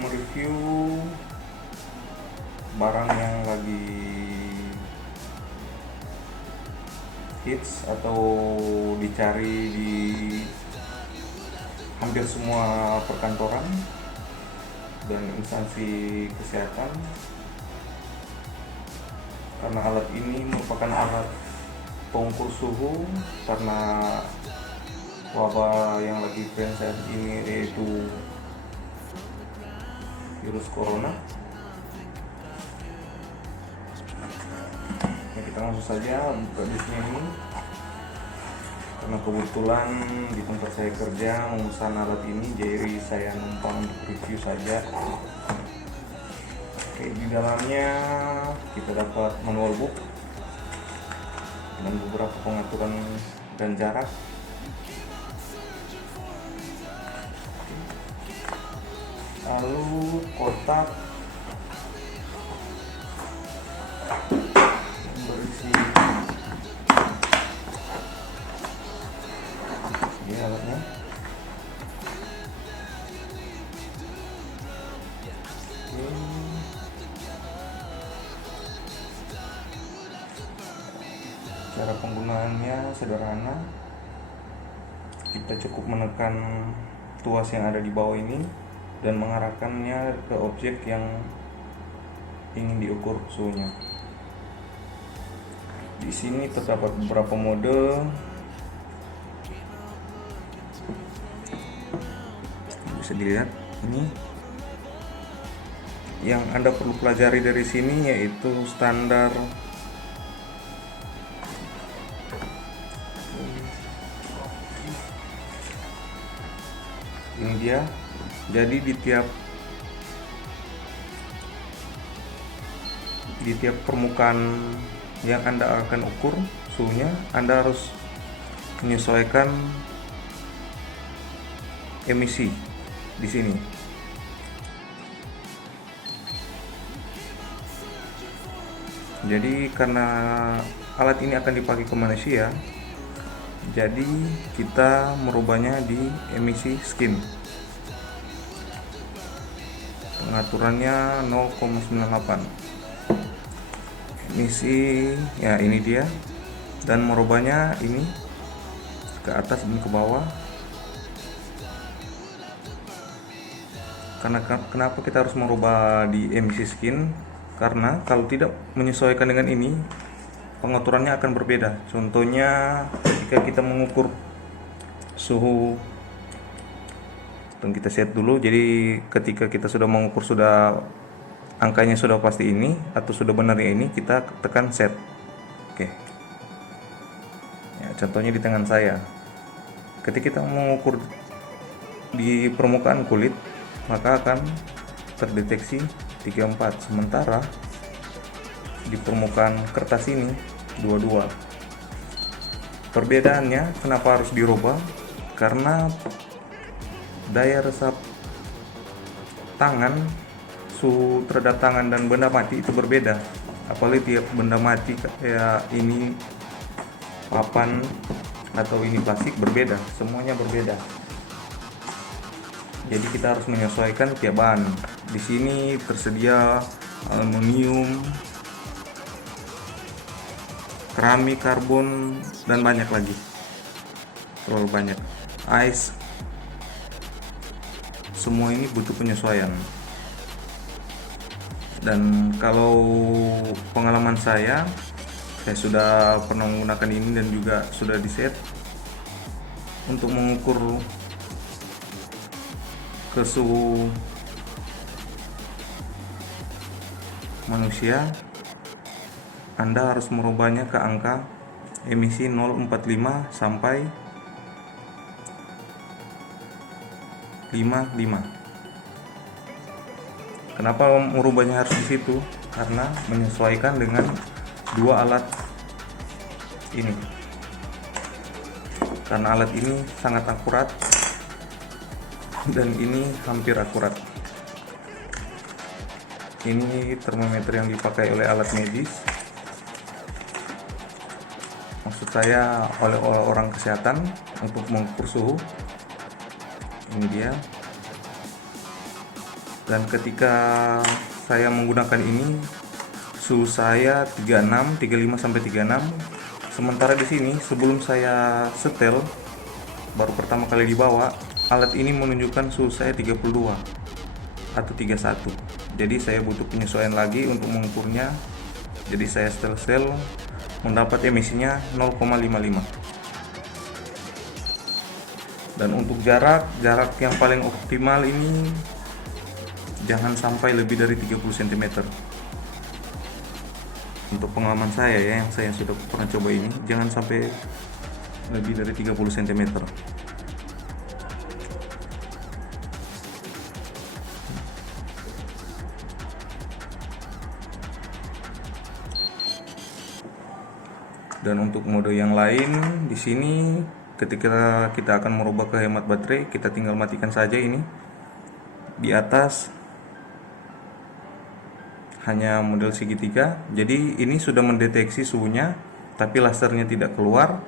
mereview barang yang lagi hits atau dicari di hampir semua perkantoran dan instansi kesehatan, karena alat ini merupakan alat pengukur suhu karena wabah yang lagi tren saat ini, yaitu virus corona. Ya, kita langsung saja buka disknya ini, karena kebetulan di tempat saya kerja memesan alat ini, jadi saya numpang untuk review saja. Oke, di dalamnya kita dapat manual book dan beberapa pengaturan dan jarak. Lalu kotak yang berisi ini alatnya. Oke. Cara penggunaannya sederhana. Kita cukup menekan tuas yang ada di bawah ini dan mengarahkannya ke objek yang ingin diukur suhunya. Di sini terdapat beberapa mode. Bisa dilihat ini. Yang Anda perlu pelajari dari sini yaitu standar ini dia. Jadi di tiap permukaan yang Anda akan ukur suhunya, Anda harus menyesuaikan emisi di sini. Jadi karena alat ini akan dipakai ke manusia, jadi kita merubahnya di emisi skin. Pengaturannya 0,98 emisi, ya ini dia, dan merubahnya ini ke atas ini ke bawah. Karena kenapa kita harus merubah di emisi skin? Karena kalau tidak menyesuaikan dengan ini, pengaturannya akan berbeda. Contohnya jika kita mengukur suhu, dan kita set dulu. Jadi ketika kita sudah mengukur, sudah angkanya sudah pasti ini atau sudah benar ini, kita tekan set. Oke. Ya, contohnya di tangan saya. Ketika kita mengukur di permukaan kulit, maka akan terdeteksi 34, sementara di permukaan kertas ini 22. Perbedaannya kenapa harus dirubah? Karena daya resap tangan, suhu terhadap tangan dan benda mati itu berbeda. Apalagi tiap benda mati kayak ini papan atau ini plastik berbeda, semuanya berbeda. Jadi kita harus menyesuaikan tiap bahan. Di sini tersedia aluminium, keramik, karbon, dan banyak lagi. Terlalu banyak. Ice. Semua ini butuh penyesuaian. Dan kalau pengalaman saya sudah pernah menggunakan ini dan juga sudah diset untuk mengukur ke suhu manusia. Anda harus merubahnya ke angka emisi 0,45 sampai 55. Kenapa merubahnya harus di situ? Karena menyesuaikan dengan dua alat ini. Karena alat ini sangat akurat dan ini hampir akurat. Ini termometer yang dipakai oleh alat medis. Maksud saya oleh orang kesehatan untuk mengukur suhu. Ini dia. Dan ketika saya menggunakan ini, suhu saya 36, 35 sampai 36. Sementara di sini sebelum saya setel baru pertama kali dibawa, alat ini menunjukkan suhu saya 32 atau 31. Jadi saya butuh penyesuaian lagi untuk mengukurnya. Jadi saya setel mendapat emisinya 0,55. Dan untuk jarak yang paling optimal ini jangan sampai lebih dari 30 cm. Untuk pengalaman saya ya, yang saya sudah pernah coba ini, jangan sampai lebih dari 30 cm. Dan untuk mode yang lain di sini, ketika kita akan merubah ke hemat baterai, kita tinggal matikan saja ini. Di atas hanya model segitiga, jadi ini sudah mendeteksi suhunya, tapi lasernya tidak keluar,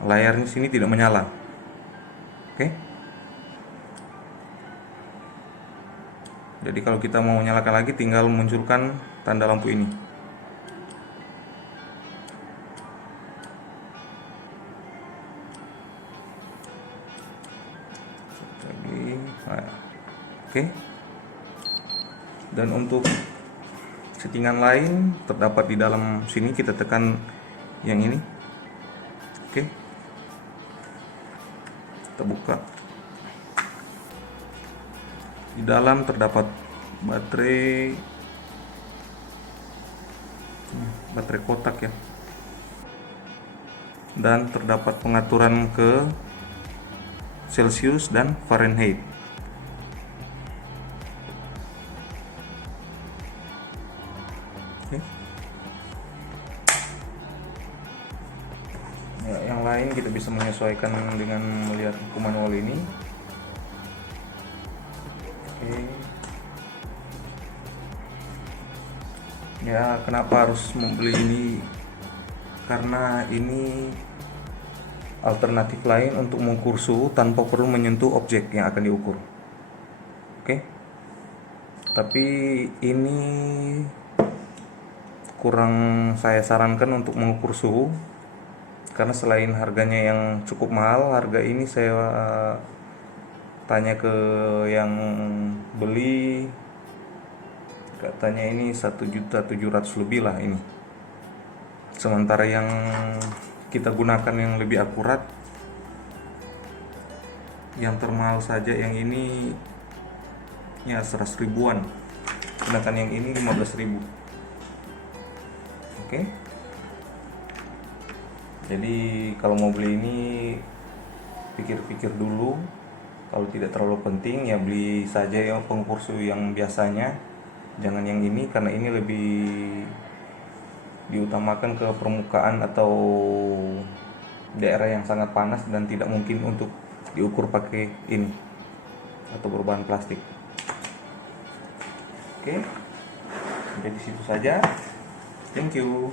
layarnya sini tidak menyala. Oke. Jadi kalau kita mau nyalakan lagi, tinggal munculkan tanda lampu ini. Oke. Dan untuk settingan lain terdapat di dalam sini, kita tekan yang ini. Oke. Kita buka. Di dalam terdapat baterai kotak ya. Dan terdapat pengaturan ke Celsius dan Fahrenheit. Oke. Ya, yang lain kita bisa menyesuaikan dengan melihat buku manual ini. Oke. Ya, kenapa harus membeli ini? Karena ini alternatif lain untuk mengukur suhu tanpa perlu menyentuh objek yang akan diukur. Oke. Tapi ini kurang saya sarankan untuk mengukur suhu, karena selain harganya yang cukup mahal, harga ini saya tanya ke yang beli, katanya ini 1.700.000 lebih lah ini. Sementara yang kita gunakan yang lebih akurat, yang termahal saja yang ini ya 100 ribuan, sedangkan yang ini 15.000. Oke. Jadi kalau mau beli ini pikir-pikir dulu. Kalau tidak terlalu penting ya beli saja yang pengukur suhu yang biasanya, jangan yang ini, karena ini lebih diutamakan ke permukaan atau daerah yang sangat panas dan tidak mungkin untuk diukur pakai ini atau berbahan plastik. Oke. Jadi situ saja. Thank you.